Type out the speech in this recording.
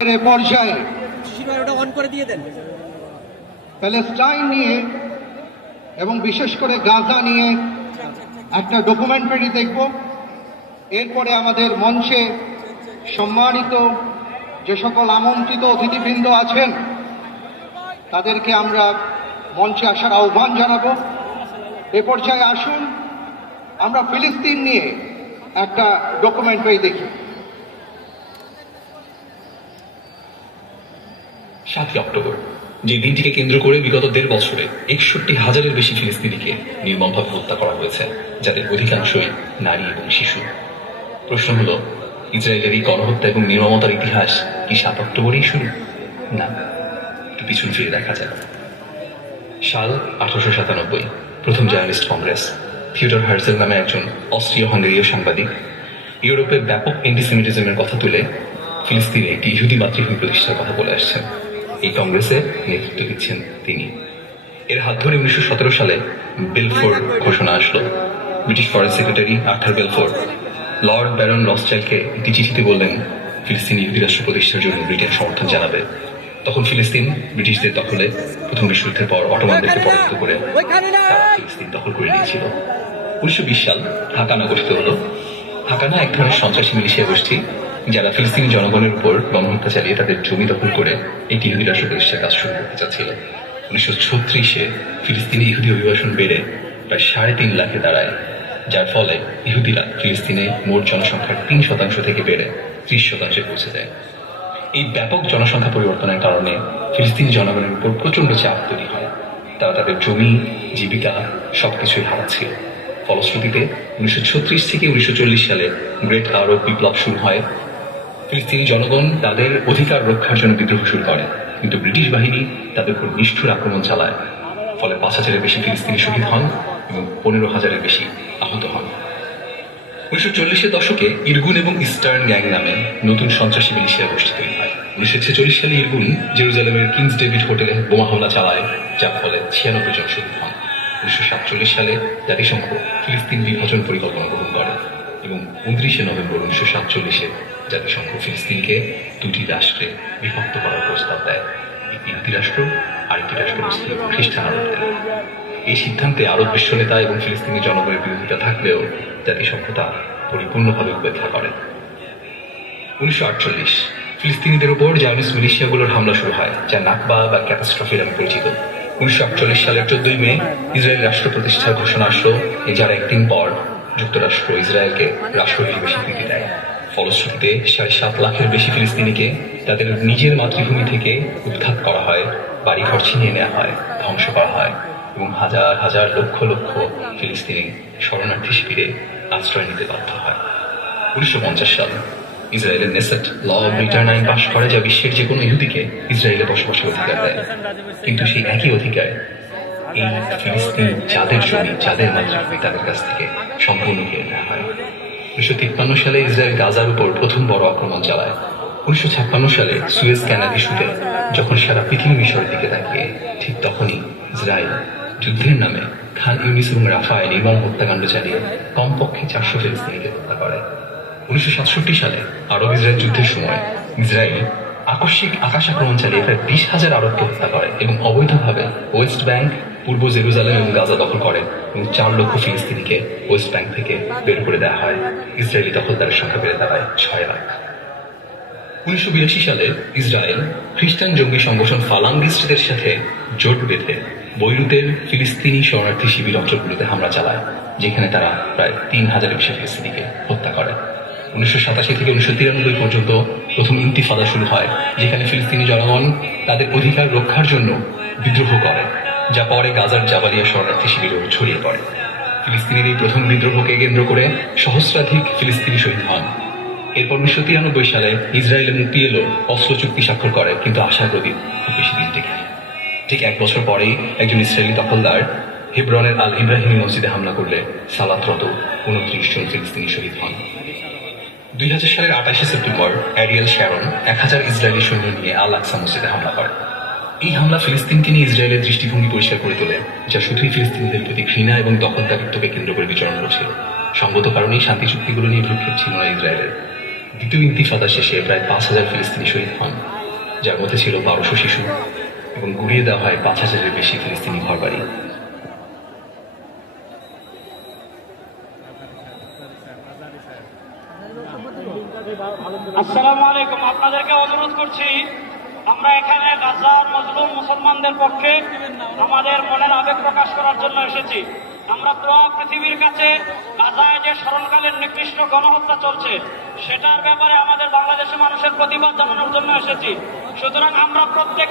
পর্যায়ে প্যালেস্টাইন নিয়ে এবং বিশেষ করে গাজা নিয়ে একটা ডকুমেন্টারি দেখব। এরপরে আমাদের মঞ্চে সম্মানিত যে সকল আমন্ত্রিত অতিথিবৃন্দ আছেন তাদেরকে আমরা মঞ্চে আসার আহ্বান জানাবো। এ পর্যায়ে আসুন আমরা ফিলিস্তিন নিয়ে একটা ডকুমেন্টারি দেখি। 7 অক্টোবর, যে দিনটিকে কেন্দ্র করে বিগত 1.5 বছরে 61,000-এর বেশি ফিলিস্তিনিকে নির্মমভাবে হত্যা করা হয়েছে, যাদের অধিকাংশই নারী এবং শিশু। প্রশ্ন হলো, ইসরায়েলের এই গণহত্যা এবং নির্মমতার ইতিহাস কি 7 অক্টোবরেই শুরু? না, একটু পিছন ফিরে দেখা যায়। সাল 1897, প্রথম জার্নালিস্ট কংগ্রেস। থিওডর হার্জেল নামে একজন অস্ট্রীয়-হাঙ্গেরীয় সাংবাদিক ইউরোপের ব্যাপক অ্যান্টিসেমিটিজমের কথা তুলে ফিলিস্তিনে একটি ইহুদি মাতৃভূমি প্রতিষ্ঠার কথা বলে আসছেন। এই কংগ্রেসে নেতৃত্ব দিচ্ছেন তিনি। এর হাত ধরে 1917 সালে বেলফোর ঘোষণা আসলো। British foreign secretary Arthur Balfour lord baron রসচাইল্ডকে একটি চিঠিতে বললেন ফিলিস্তিন ইহুদি রাষ্ট্র প্রতিষ্ঠার জন্য ব্রিটেন সমর্থন জানাবে। তখন ফিলিস্তিন ব্রিটিশদের দখলে। প্রথম বিশ্বযুদ্ধের পর অটোমানদেরকে পরাজিত করে তারা ফিলিস্তিন দখল করে নিয়েছিল। 1920 সাল হাকানা গঠিত হলো। হাকানা এক ধরনের সন্ত্রাসী মিলিশিয়া গোষ্ঠী যারা ফিলিস্তিনি জনগণের উপর গণহত্যা চালিয়ে তাদের জমি দখল করে একটি ইহুদি রাষ্ট্র প্রতিষ্ঠার কাজ শুরু করতে চাচ্ছিল। 1936-এ ফিলিস্তিনি ইহুদি অভিবাসন বেড়ে প্রায় 3.5 লাখে দাঁড়ায়, যার ফলে ইহুদিরা ফিলিস্তিনে মোট জনসংখ্যার 3% থেকে বেড়ে 30% পৌঁছে যায়। এই ব্যাপক জনসংখ্যা পরিবর্তনের কারণে ফিলিস্তিনি জনগণের উপর প্রচন্ড চাপ তৈরি হয়। তারা তাদের জমি, জীবিকা সবকিছুই হারাচ্ছিল। ফলশ্রুতিতে 1936 থেকে 1940 সালে গ্রেট আরব বিপ্লব শুরু হয়। ফিলিস্তিনি জনগণ তাদের অধিকার রক্ষার জন্য বিদ্রোহ শুরু করে, কিন্তু ব্রিটিশ বাহিনী তাদের উপর নিষ্ঠুর আক্রমণ চালায়। ফলে 5,000-এর বেশি ফিলিস্তিনি শহীদ হন এবং 15,000-এর বেশি আহত হন। 1940-এর দশকে ইরগুন এবং ইস্টার্ন গ্যাং নামে নতুন সন্ত্রাসী মিলিশিয়া গোষ্ঠী তৈরি হয়। 1946 সালে ইরগুন জেরুজালেমের কিংস ডেভিড হোটেলে বোমা হামলা চালায়, যার ফলে 96 জন শহীদ হন। 1947 সালে জাতিসংঘ ফিলিস্তিন বিভাজন পরিকল্পনা গ্রহণ করে এবং 29 নভেম্বর 1947-এ জাতিসংঘ ফিলিস্তিনকে 2টি রাষ্ট্রে বিভক্ত করার প্রস্তাব দেয়। একটি ইহুদি রাষ্ট্র, আরেকটি রাষ্ট্র মুসলিম খ্রিস্টান আরবদের। এই সিদ্ধান্তে আরব বিশ্ব নেতা এবং ফিলিস্তিনি জনগণের বিরোধিতা থাকলেও জাতিসংঘ তা পরিপূর্ণভাবে উপেক্ষা করে। 1948 ফিলিস্তিনিদের উপর জার্মানিস্ট মিলিশিয়াগুলোর হামলা শুরু হয়, যা নাকবা বা ক্যাটাস্ট্রফি নামে পরিচিত। 1948 সালের 14 মে ইসরায়েল রাষ্ট্র প্রতিষ্ঠার ঘোষণা আসলো, যার একদিন পর যুক্তরাষ্ট্র ইসরায়েলকে রাষ্ট্র হিসেবে স্বীকৃতি দেয়। ফলশ্রুতিতে 7.5 লাখের বেশি ফিলিস্তিনিকে তাদের নিজের মাতৃভূমি থেকে উৎখাত করা হয়, বাড়িঘর ছিনিয়ে নেওয়া হয়, ধ্বংস করা হয় এবং হাজার হাজার লক্ষ লক্ষ ফিলিস্তিনি শরণার্থী শিবিরে আশ্রয় নিতে বাধ্য হয়। 1950 সাল ইসরায়েলের নেসেট ল অব রিটার্ন আইন পাশ করে, যা বিশ্বের যে কোনো ইহুদিকে ইসরায়েলে বসবাসের অধিকার দেয়। কিন্তু সেই একই অধিকার এই ফিলিস্তিন যাদের জমি, যাদের মাতৃভূমি, তাদের কাছ থেকে সম্পূর্ণ কেড়ে নেওয়া হয়। 1953 সালে ইসরায়েল গাজার উপর প্রথম বড় আক্রমণ চালায়। 1956 সালে সুয়েজ ক্যানাল ইস্যুতে যখন সারা পৃথিবী মিশরের দিকে তাকিয়ে, ঠিক তখনই ইসরায়েল যুদ্ধের নামে খান ইউনিস এবং রাফায় নির্মম হত্যাকাণ্ড চালিয়ে কমপক্ষে 400 ফিলিস্তিনিকে হত্যা করে। 1967 সালে আরব ইসরায়েল যুদ্ধের সময় ইসরায়েল আকস্মিক আকাশ আক্রমণ চালিয়ে প্রায় 20,000 আরবকে হত্যা করে এবং অবৈধভাবে ওয়েস্ট ব্যাংক, পূর্ব জেরুজালেম এবং গাজা দখল করে এবং 4 লক্ষ ফিলিস্তিনিকে ওয়েস্ট ব্যাংক থেকে বের করে দেওয়া হয়। ইসরায়েলি দখলদারের সংখ্যা বেড়ে দাঁড়ায় 6 লাখ। 1982 সালে ইসরায়েল খ্রিস্টান জঙ্গি সংগঠন ফালাঙ্গিস্টদের সাথে জোট বেঁধে বৈরুতের ফিলিস্তিনি শরণার্থী শিবির অঞ্চলগুলোতে হামলা চালায়, যেখানে তারা প্রায় 3,000-এর বেশি ফিলিস্তিনিকে হত্যা করে। 1987 থেকে 1993 পর্যন্ত প্রথম ইন্তিফাদা শুরু হয়, যেখানে ফিলিস্তিনি জনগণ তাদের অধিকার রক্ষার জন্য বিদ্রোহ করে, যা পরে গাজার জাবালিয়া শরণার্থী শিবিরেও ছড়িয়ে পড়ে। ফিলিস্তিনের এই প্রথম বিদ্রোহকে কেন্দ্র করে সহস্রাধিক ফিলিস্তিনি শহীদ হন। এরপর 1993 সালে ইসরায়েল এবং পিএলও অস্ত্র চুক্তি স্বাক্ষর করে, কিন্তু আশার প্রদীপ খুব বেশি দিন টেকে। ঠিক 1 বছর পরেই একজন ইসরায়েলি দখলদার হেব্রনের আল ইব্রাহিমি মসজিদে হামলা করলে সালাতরত 29 জন ফিলিস্তিনি শহীদ হন। 2000 সালের 28 সেপ্টেম্বর অ্যারিয়েল শ্যারন 1000 ইসরায়েলি সৈন্য নিয়ে আল আকসা মসজিদে হামলা করে। এই হামলা ফিলিস্তিনকে নিয়ে ইসরায়েলের দৃষ্টিভঙ্গি পরিষ্কার করে তোলে, যা শুধুই ফিলিস্তিনিদের প্রতি ঘৃণা এবং দখলদারিত্বকে কেন্দ্র করে বিচরণ করছিল। সঙ্গত কারণেই শান্তি চুক্তিগুলো নিয়ে ভ্রুক্ষেপ ছিল না ইসরায়েলের। দ্বিতীয় ইন্তিফাদা শেষে প্রায় 5,000 ফিলিস্তিনি শহীদ হন, যার মধ্যে ছিল 1200 শিশু এবং গুড়িয়ে দেওয়া হয় 5,000-এর বেশি ফিলিস্তিনি ঘরবাড়ি। আসসালামু আলাইকুম। আপনাদেরকে অনুরোধ করছি, আমরা এখানে গাজার মজলুম মুসলমানদের পক্ষে আমাদের মনের আবেগ প্রকাশ করার জন্য এসেছি। আমরা পুরো পৃথিবীর কাছে গাজায় যে স্মরণকালীন নিকৃষ্ট গণহত্যা চলছে সেটার ব্যাপারে আমাদের বাংলাদেশের মানুষের প্রতিবাদ জানানোর জন্য এসেছি। সুতরাং আমরা প্রত্যেক